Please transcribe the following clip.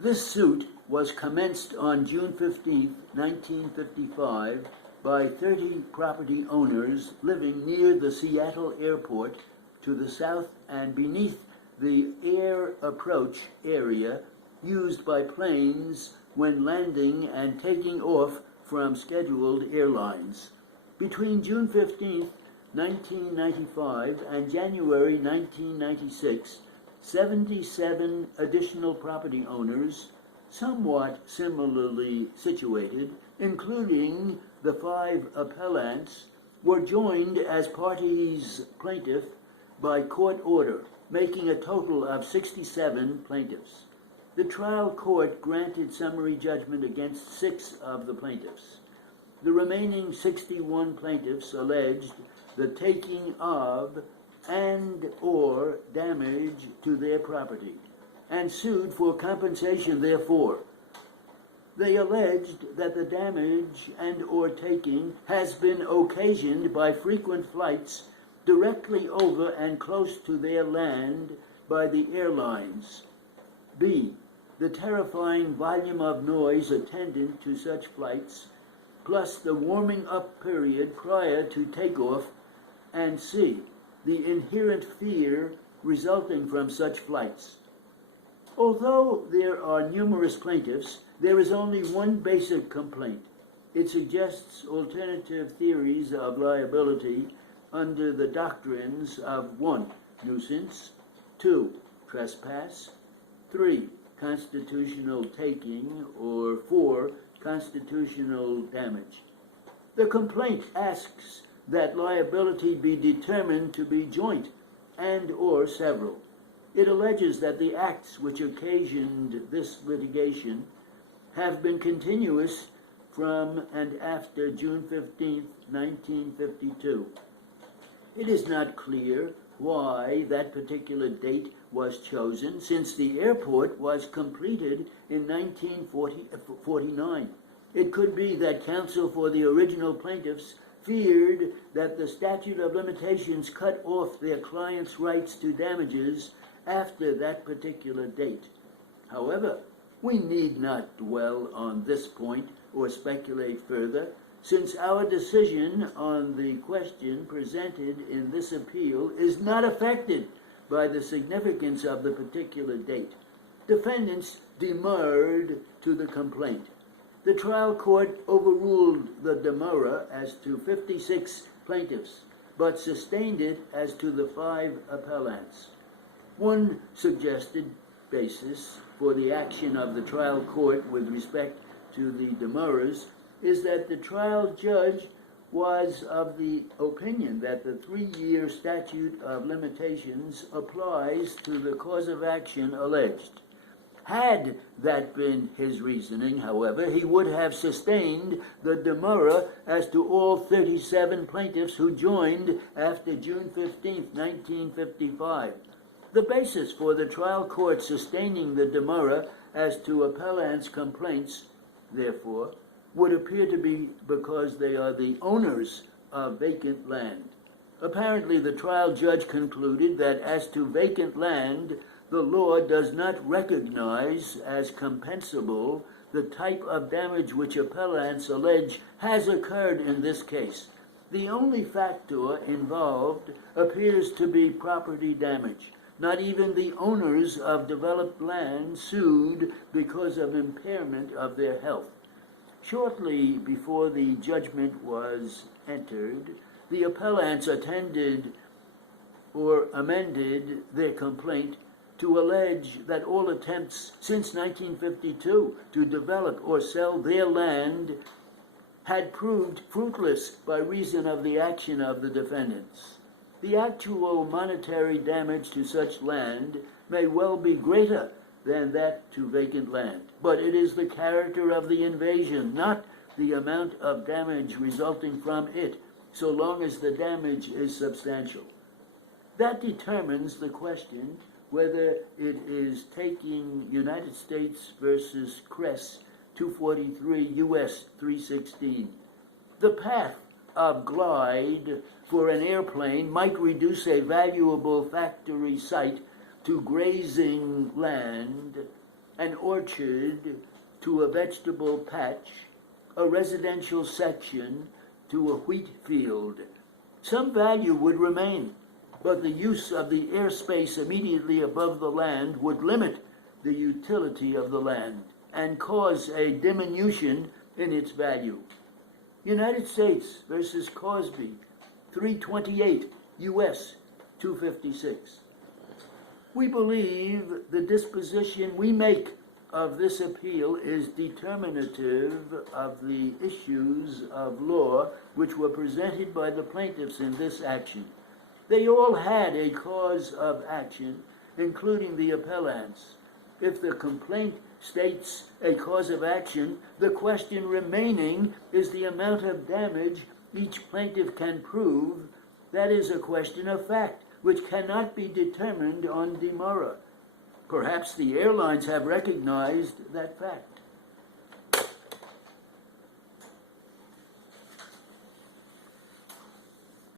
This suit was commenced on June 15, 1955, by 30 property owners living near the Seattle airport to the south and beneath the air approach area used by planes when landing and taking off from scheduled airlines. Between June 15, 1995 and January 1996, 77 additional property owners, somewhat similarly situated, including the 5 appellants, were joined as parties plaintiff by court order, making a total of 67 plaintiffs. The trial court granted summary judgment against 6 of the plaintiffs. The remaining 61 plaintiffs alleged the taking of and or damage to their property and sued for compensation therefor. They alleged that the damage and or taking has been occasioned by frequent flights directly over and close to their land by the airlines. B, the terrifying volume of noise attendant to such flights, plus the warming up period prior to takeoff, and C, the inherent fear resulting from such flights. Although there are numerous plaintiffs, there is only one basic complaint. It suggests alternative theories of liability under the doctrines of 1, nuisance, 2, trespass, 3, constitutional taking, or 4, constitutional damage. The complaint asks that liability be determined to be joint and or several. It alleges that the acts which occasioned this litigation have been continuous from and after June 15, 1952. It is not clear why that particular date was chosen, since the airport was completed in 1949. It could be that counsel for the original plaintiffs feared that the statute of limitations cut off their clients' rights to damages after that particular date. However, we need not dwell on this point or speculate further, since our decision on the question presented in this appeal is not affected by the significance of the particular date. Defendants demurred to the complaint. The trial court overruled the demurrer as to 56 plaintiffs, but sustained it as to the 5 appellants. One suggested basis for the action of the trial court with respect to the demurrers is that the trial judge was of the opinion that the 3-year statute of limitations applies to the cause of action alleged. Had that been his reasoning, however, he would have sustained the demurrer as to all 37 plaintiffs who joined after June 15, 1955. The basis for the trial court sustaining the demurrer as to appellants' complaints, therefore, would appear to be because they are the owners of vacant land. Apparently, the trial judge concluded that as to vacant land, the law does not recognize as compensable the type of damage which appellants allege has occurred in this case. The only factor involved appears to be property damage. Not even the owners of developed land sued because of impairment of their health. Shortly before the judgment was entered, the appellants amended their complaint to allege that all attempts since 1952 to develop or sell their land had proved fruitless by reason of the action of the defendants. The actual monetary damage to such land may well be greater than that to vacant land, but it is the character of the invasion, not the amount of damage resulting from it, so long as the damage is substantial. That determines the question whether it is taking United States versus Kress 243 U.S. 316. The path of glide for an airplane might reduce a valuable factory site to grazing land an orchard to a vegetable patch, a residential section to a wheat field. Some value would remain, but the use of the airspace immediately above the land would limit the utility of the land and cause a diminution in its value. United States versus Cosby, 328 U.S. 256. We believe the disposition we make of this appeal is determinative of the issues of law which were presented by the plaintiffs in this action. They all had a cause of action, including the appellants. If the complaint states a cause of action, the question remaining is the amount of damage each plaintiff can prove. That is a question of fact, which cannot be determined on demurrer. Perhaps the airlines have recognized that fact.